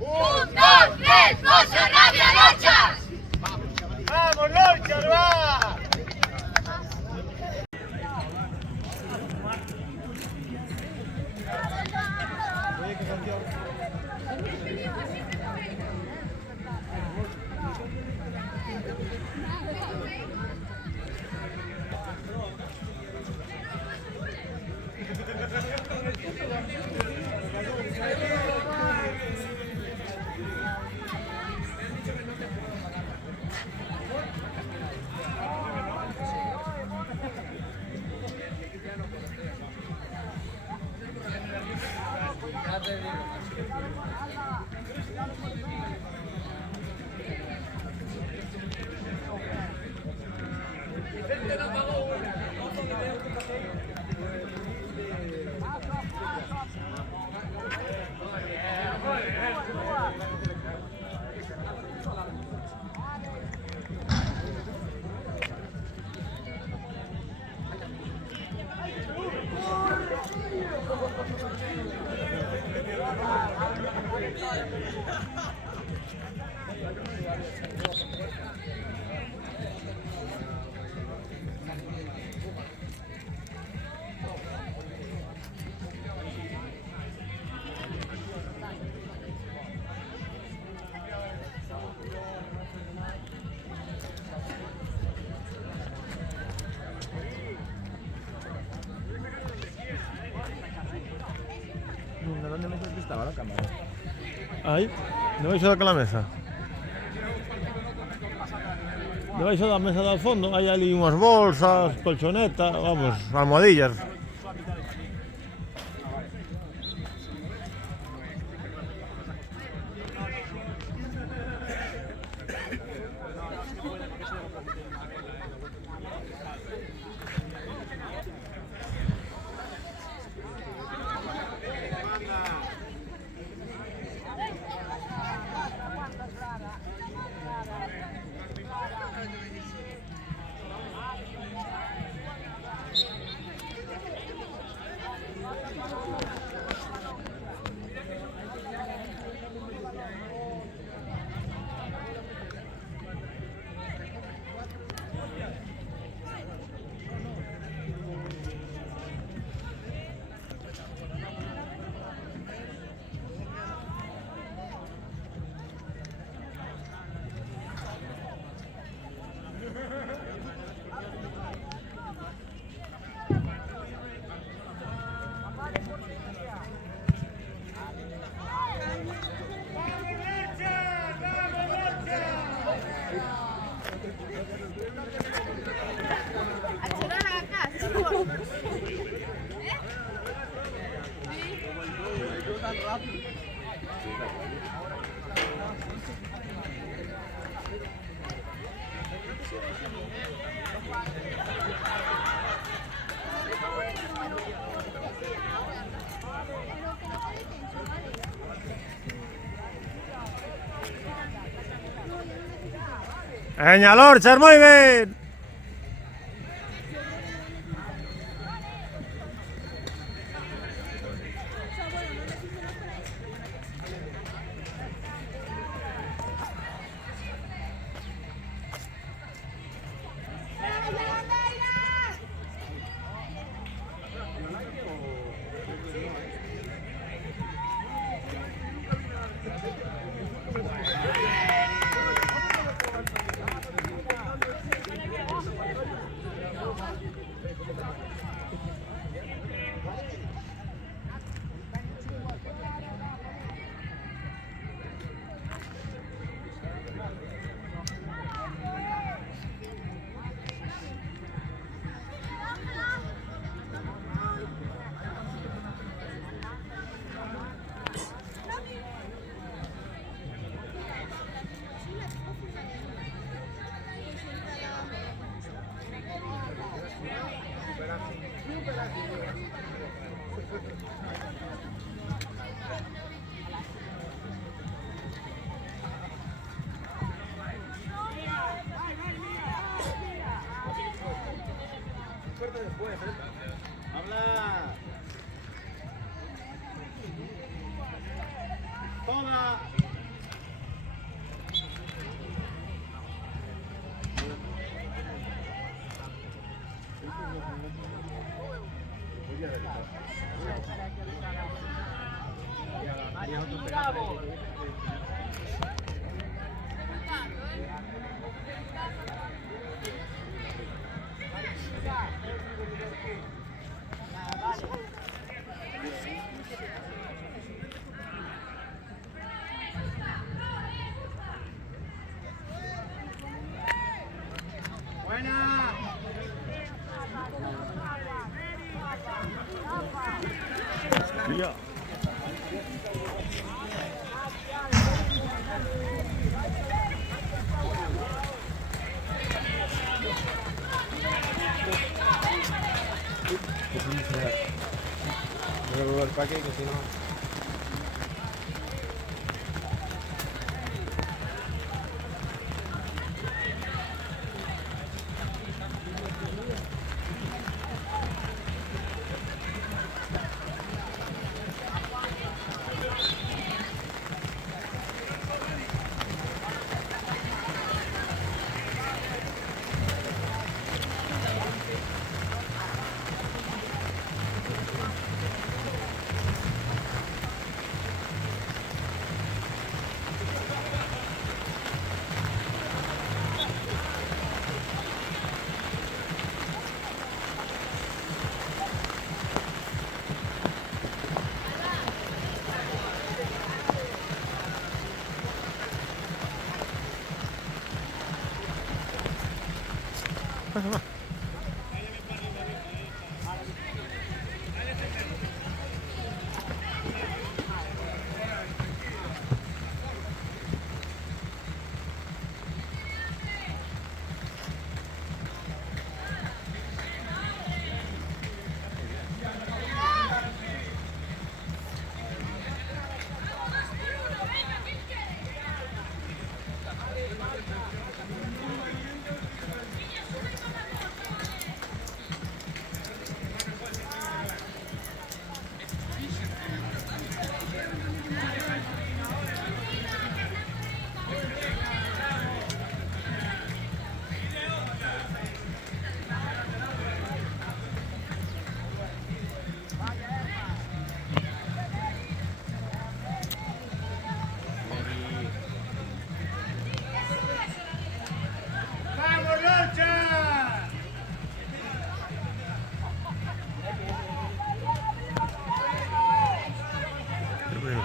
Un, dos, tres, Mosso Rabia Lonchas. ¡Vamos, Lonchas, va! ¿Dónde me dices que estaba la cámara? Ahí, debaixo daquela mesa. Debaixo da mesa do fondo hai ali unhas bolsas, colchonetas, vamos, almohadillas. Veña, Lorchas, moi ben! Ya. Voy a probar el paquete que si no...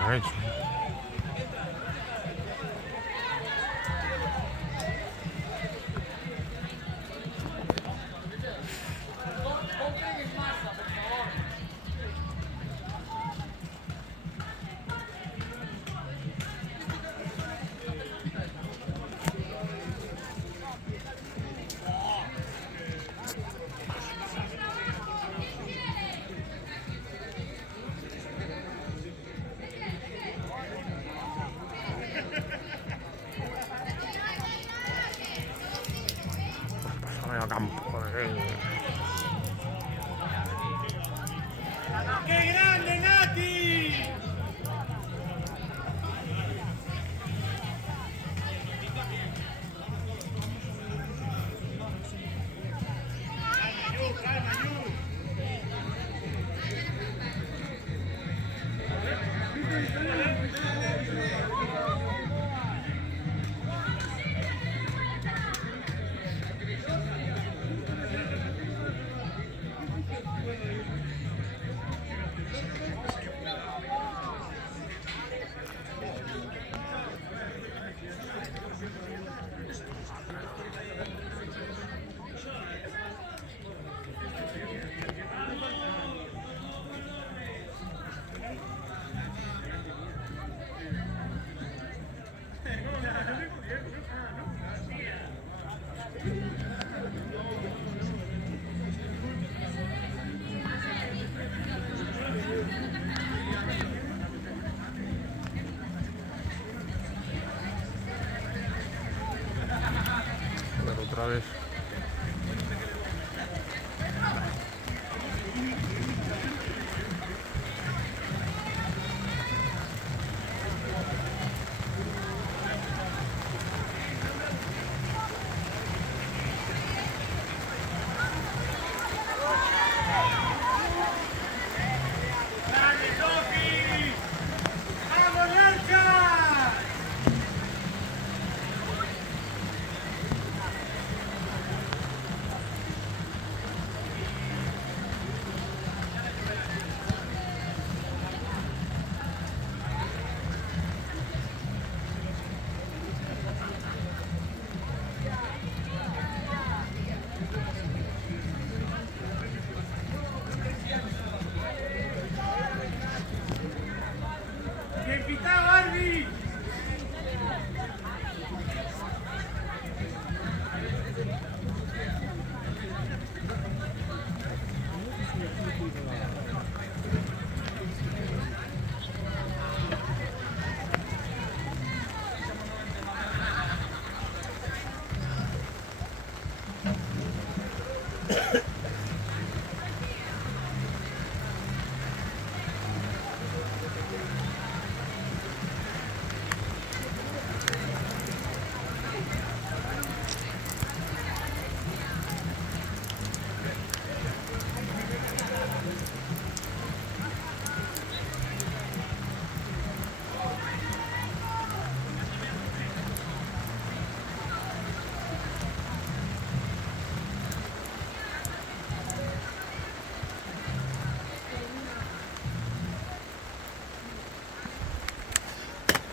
Hecho. Medio campo, joder. ¡Qué grande, Nati! Calma, Yu. Pero otra vez. ¡Dale, Sofi! ¡Vamos, Lancha!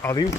Adiós.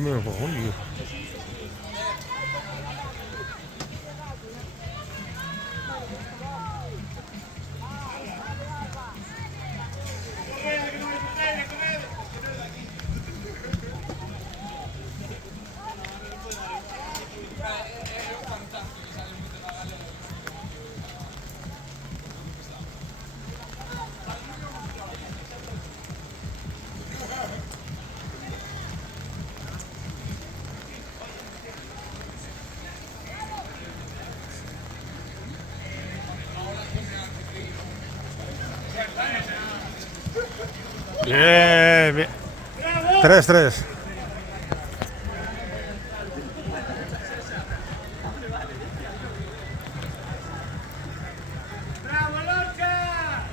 Me lo cojo, tío. Bien, bien. 3-3. ¡Bravo, Lorca!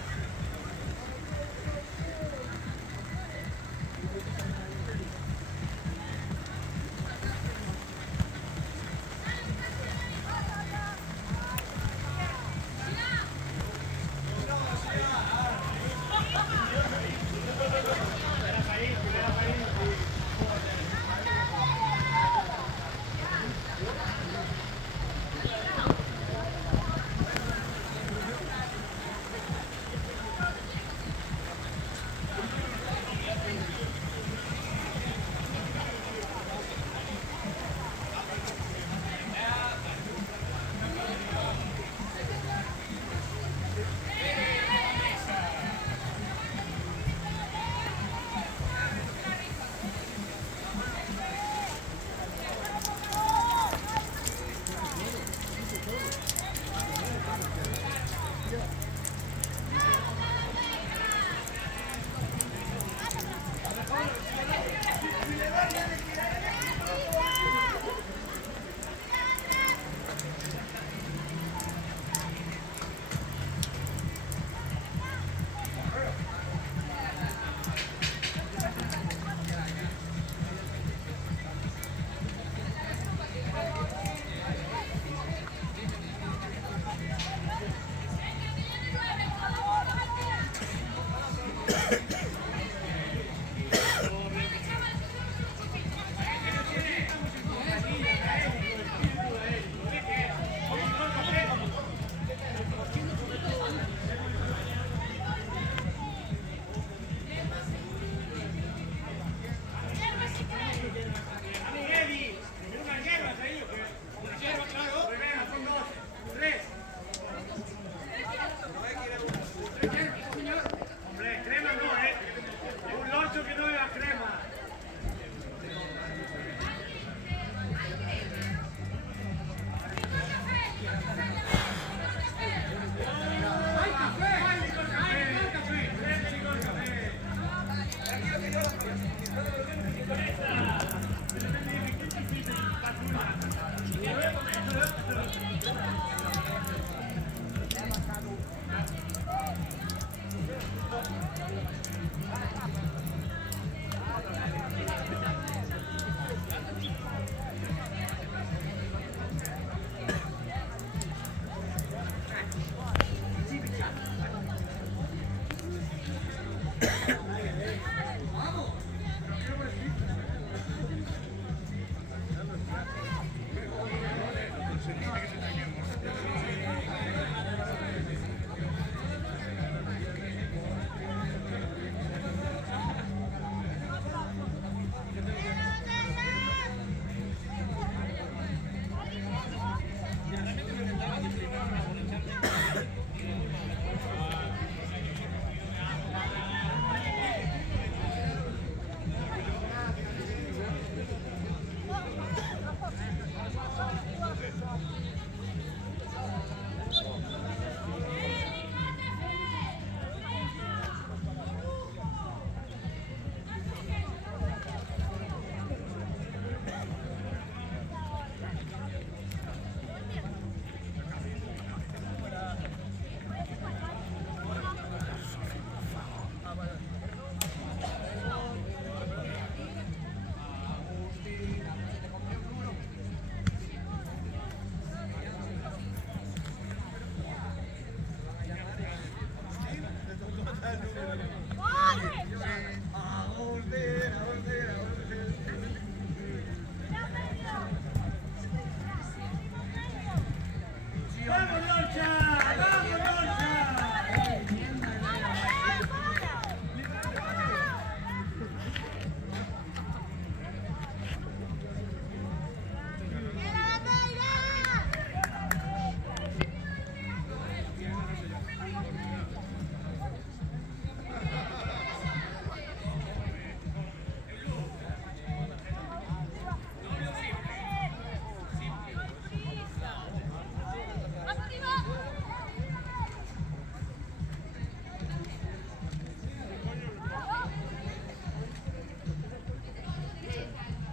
¡Vamos, Loncha! ¡Vamos, Loncha!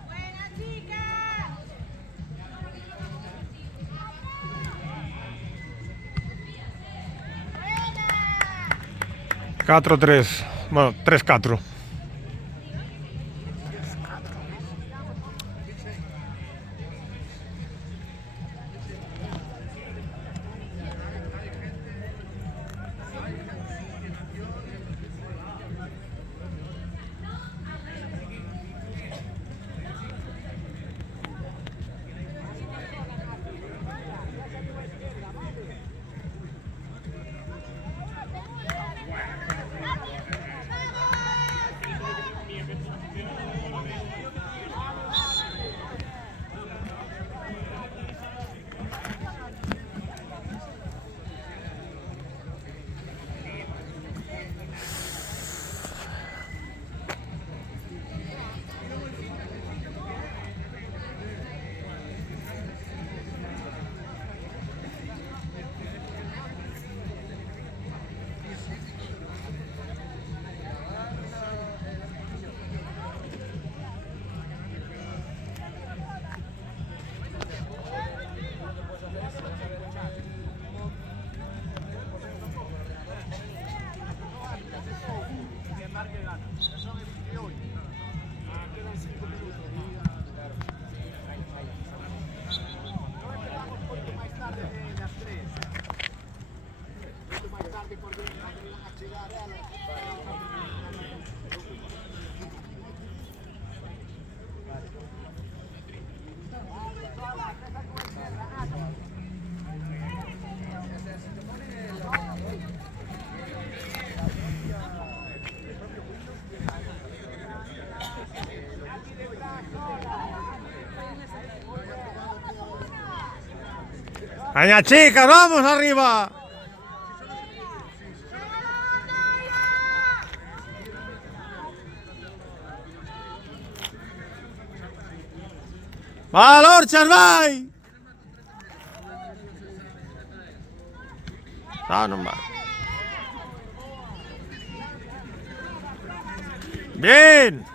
Buena, chica. 4-3. Bueno, 3-4. ¡Aña, chicas, vamos arriba! ¡Va, Lorchas, vai! Ah, no más. ¡Bien!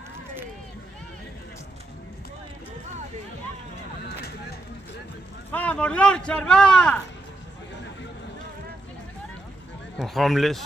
¡Vamos, Loncha, va! Un homeless.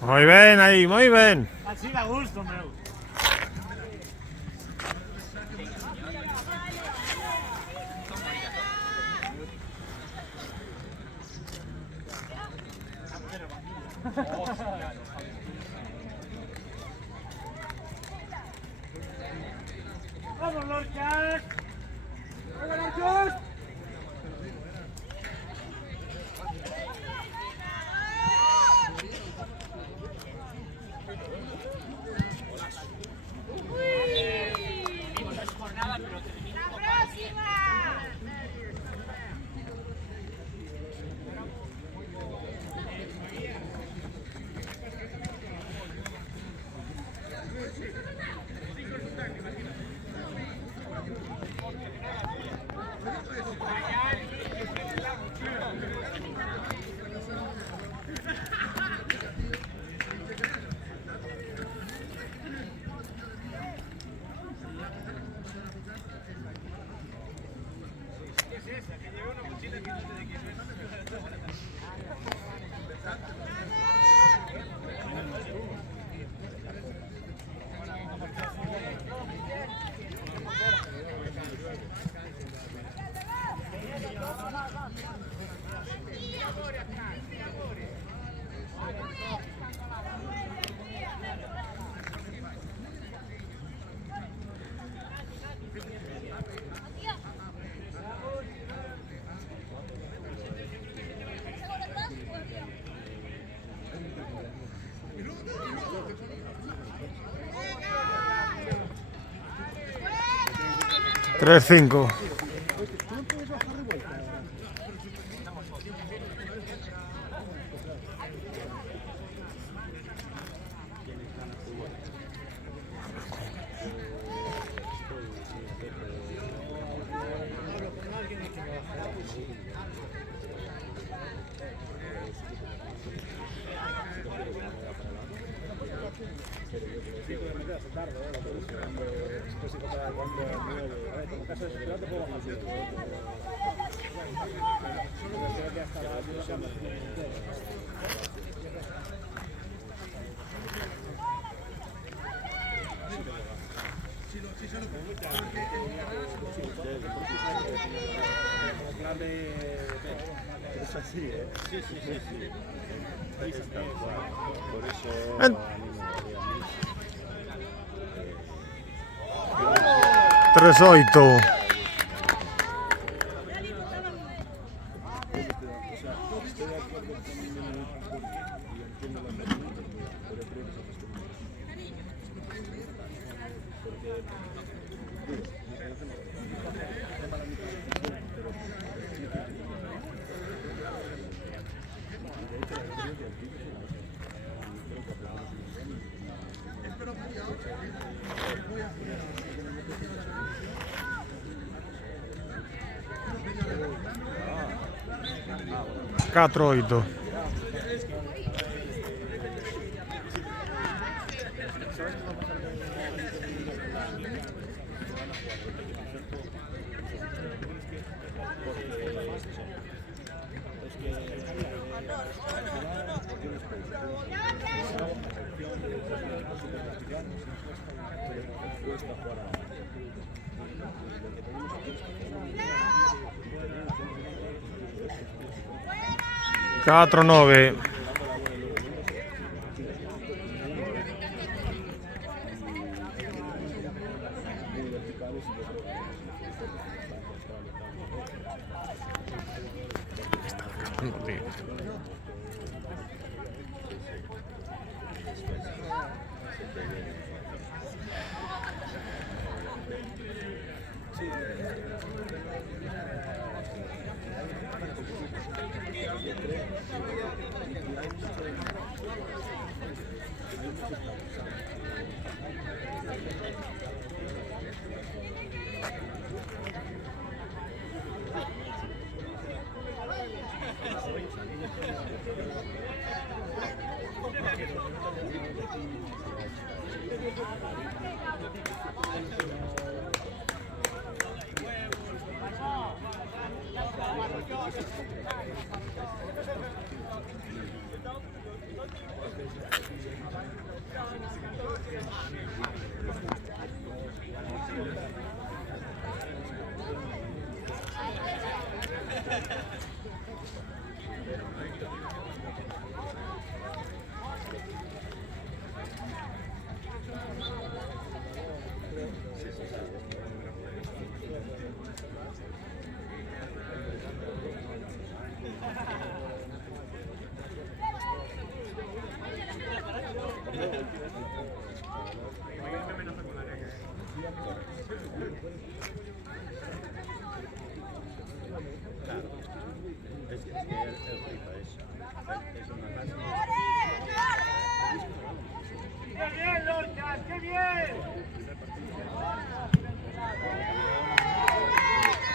Muy bien ahí, muy bien. Así da gusto, meu. ¡Vamos, Lonchas! ¡Vamos, Lonchas! 3-5. En- 3-8. Catroito. Quattro 9. ¡Qué bien, Lorca! ¡Qué bien!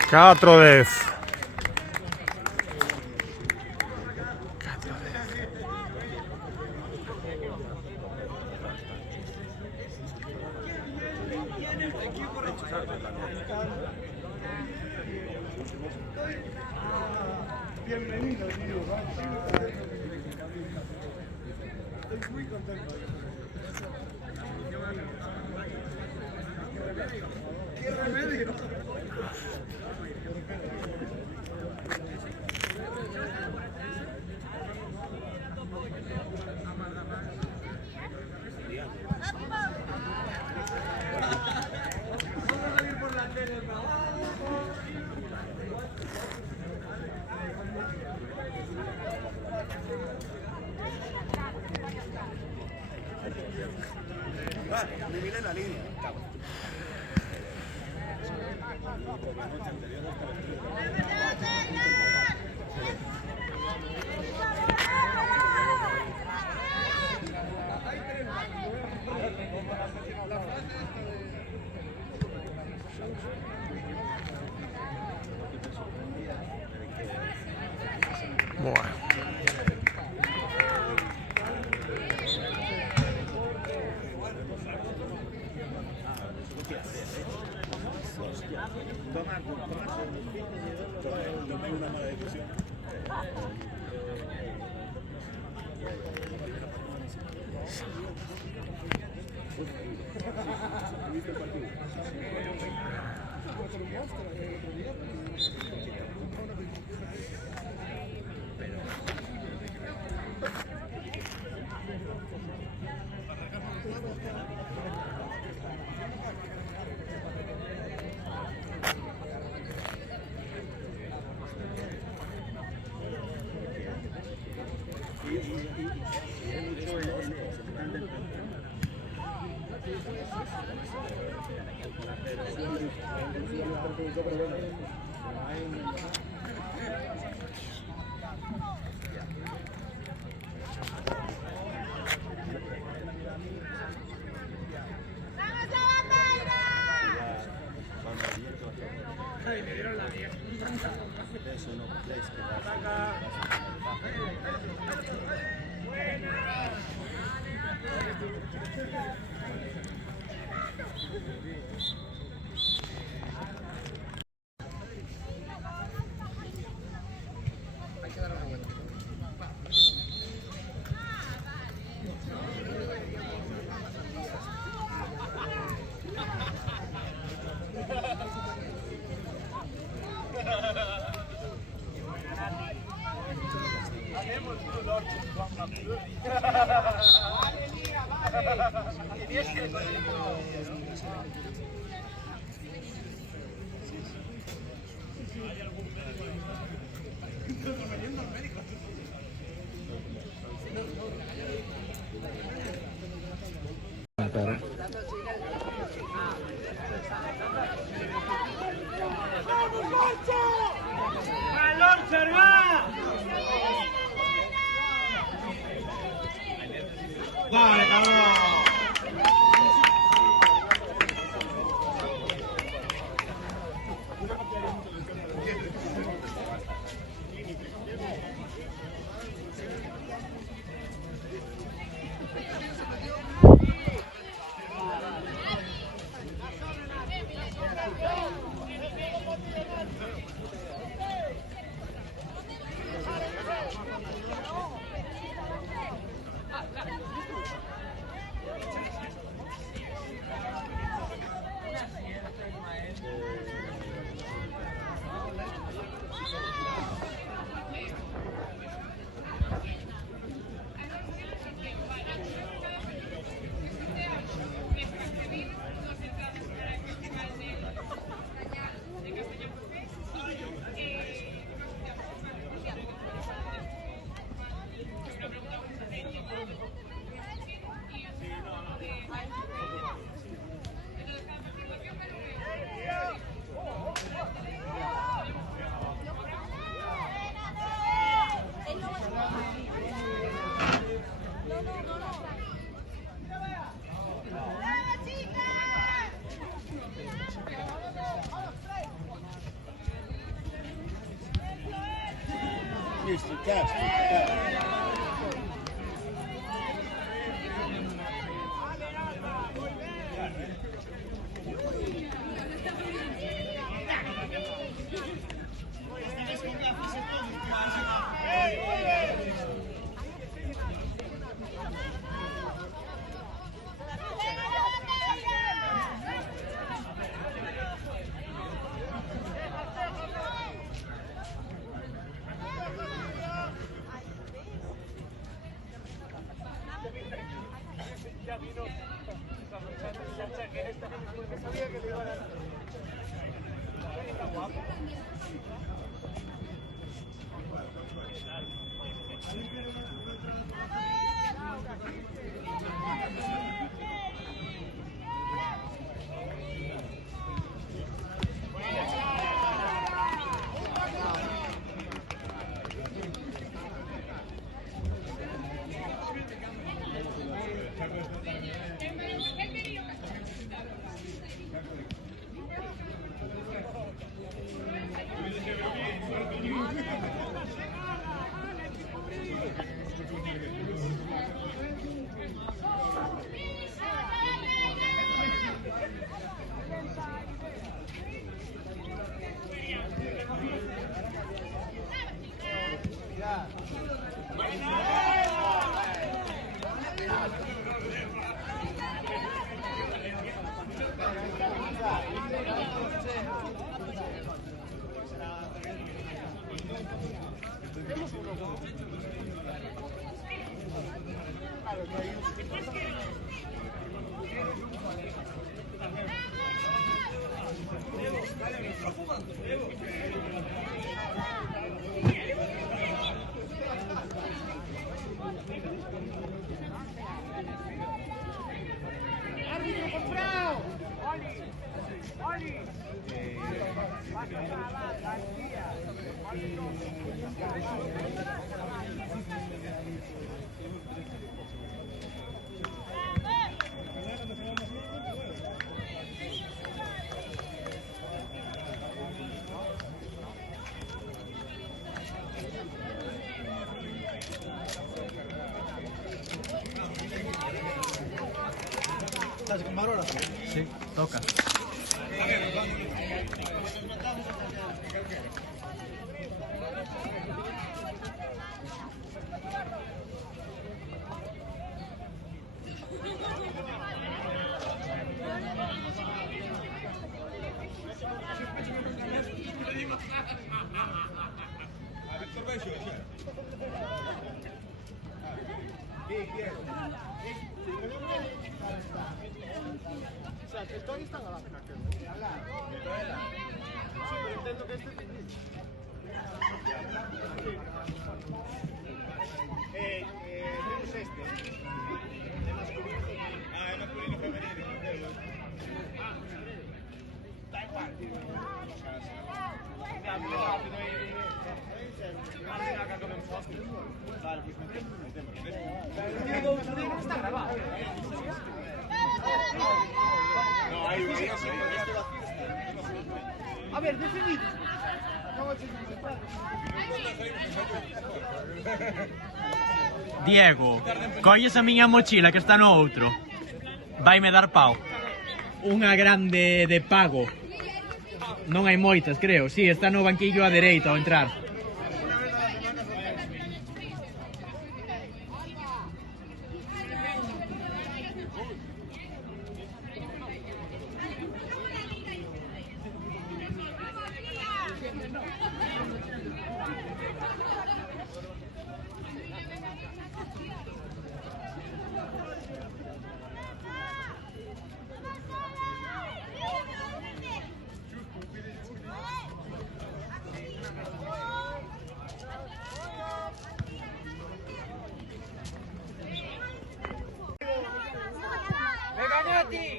4-10. Bienvenido, tío. Estoy muy contento. ¡Qué remedio! Vamos a salir por la tele, Eliminen la línea. Buah. Tomé una mala decisión. Dale, cabrón. Mr. Castro. ¿Estás con Marola? Sí, toca. A ver, definid. Diego, colles a miña mochila que está no outro. Vaime dar pau. Unha grande de pago. Non hai moitas, creo. Si, está no banquillo á dereita ao entrar.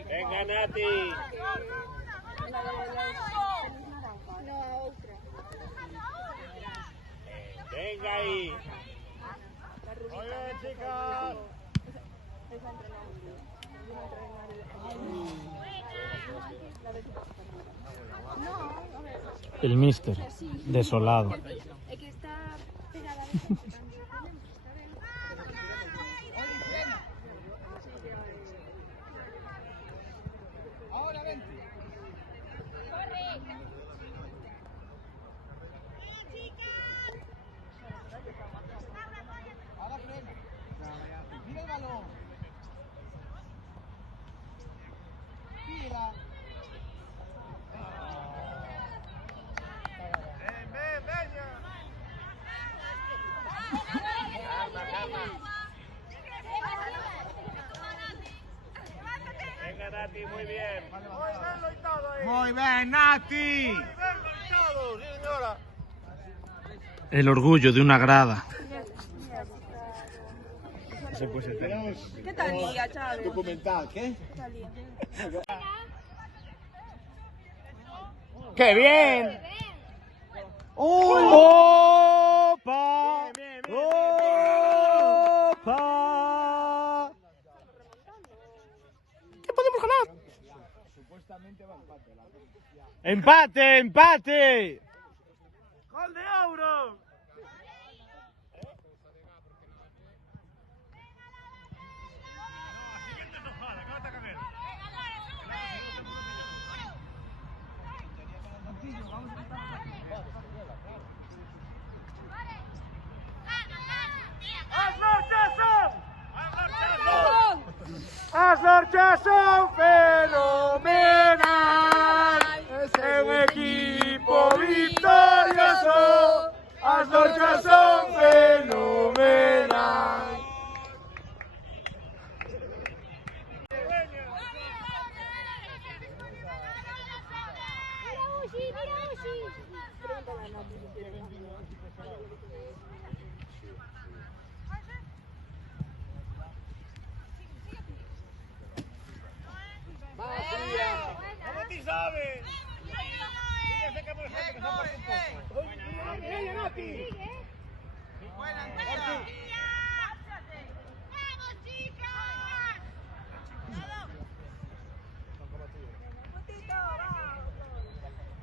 Venga, Nati. Venga ahí. Muy bien, chicas. El mister, desolado. Es que está pegada a Ahora vente. Ahora frena. Mira el balón. Tira. Venga, Nati, muy bien. Muy bien, Nati. Muy bien, loitado, sí, señora. El orgullo de una grada. ¿Qué talía, Chávez? Documental, ¿qué? ¡Qué bien! ¡Opa! ¡Opa! ¿Qué podemos ganar? ¡Empate, empate! ¡Gol de euro! ¡As Lorchas son fenomenal! Es un equipo victorioso. ¡As Lorchas son fenomenal! ¡Vamos, ti sabes! Fíjese que por gente que se aparte un poco. ¡Ella, Nati! ¡Vamos, chicas!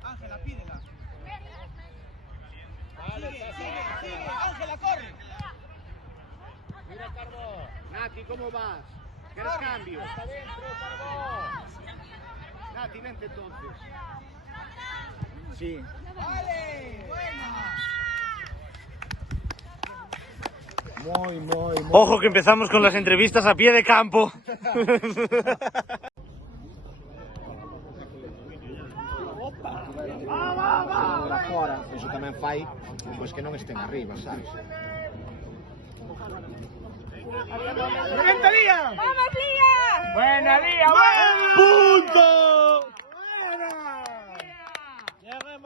Ángela, pídela. Sigue, Ángela, corre. Mira, Carlos. Nati, ¿cómo vas? ¿Quieres cambio? Está dentro, Carlos. Nati, vente entonces. Sí. ¡Vale! ¡Buena! Muy. Ojo que empezamos con las entrevistas a pie de campo. Fora, eso tamén fai pois que non estén arriba, sabes? ¡Vente, Lía! ¡Vamos, Lía! ¡Buena, Lía! ¡Buena! ¡Punto!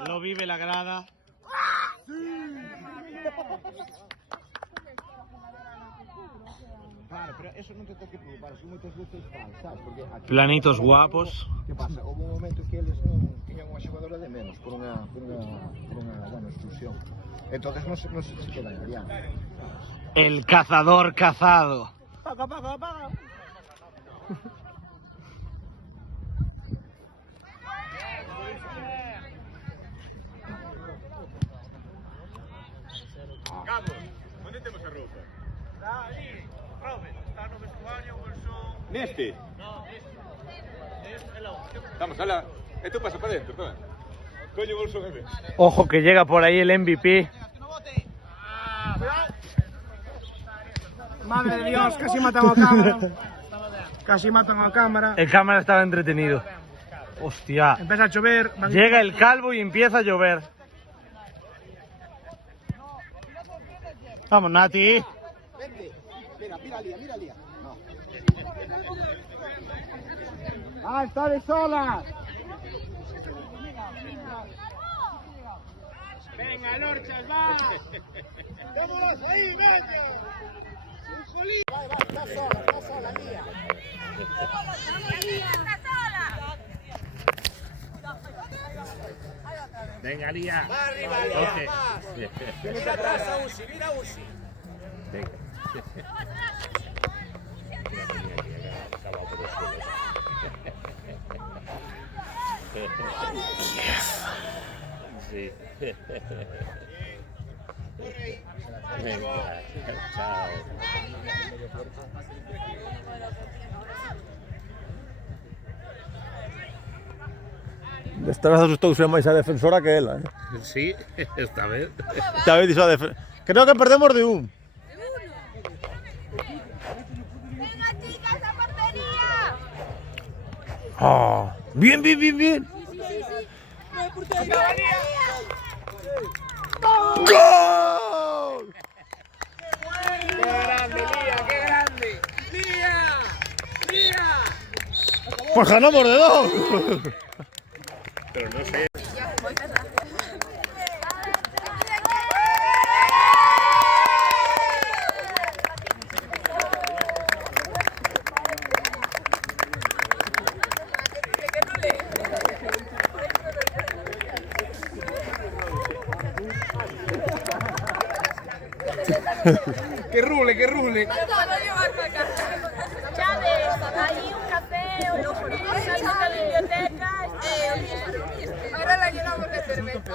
Lo vive la grada. Claro, pero eso non te ten que preocupar, son moitas veces fal, sabes? Porque aquí, Planitos guapos. que pasa? Houve un momento que eles non tiñan unha xogadora de menos por unha bueno, exclusión. Entonces non se quedan allá. El cazador cazado. Neste? Vamos, ala. Esto pasa para dentro, toma. Coño, bolso bebé. Ojo que llega por ahí el MVP. Madre de Dios, casi matan a cámara. Casi matan a cámara. El cámara estaba entretenido. Hostia. Empieza a llover. Llega el calvo y empieza a llover. Vamos, Nati. Vente, mira Lía. No. Ah, está de sola. Venga, Lorchas, va. Vámonos ahí, venga. Está sola, Lía. Venga, Lía. Va arriba, Lía. Mira atrás a Uzi, mira Uzi. Sí. Venga, chao. Esta vez asustouse máis a defensora que ela, Sí, esta vez. Esta vez dixo a defensora. Creo que perdemos de un. ¡Venga, chicas, a portería! Ah, bien. ¡Gol! ¡Qué grande, Lía! ¡Qué grande! ¡Lía! Pues ganamos de 2. Pero no sé. ¡Que rule! Chávez, ahí un café o los en la biblioteca. Ahora la llenamos de cerveza.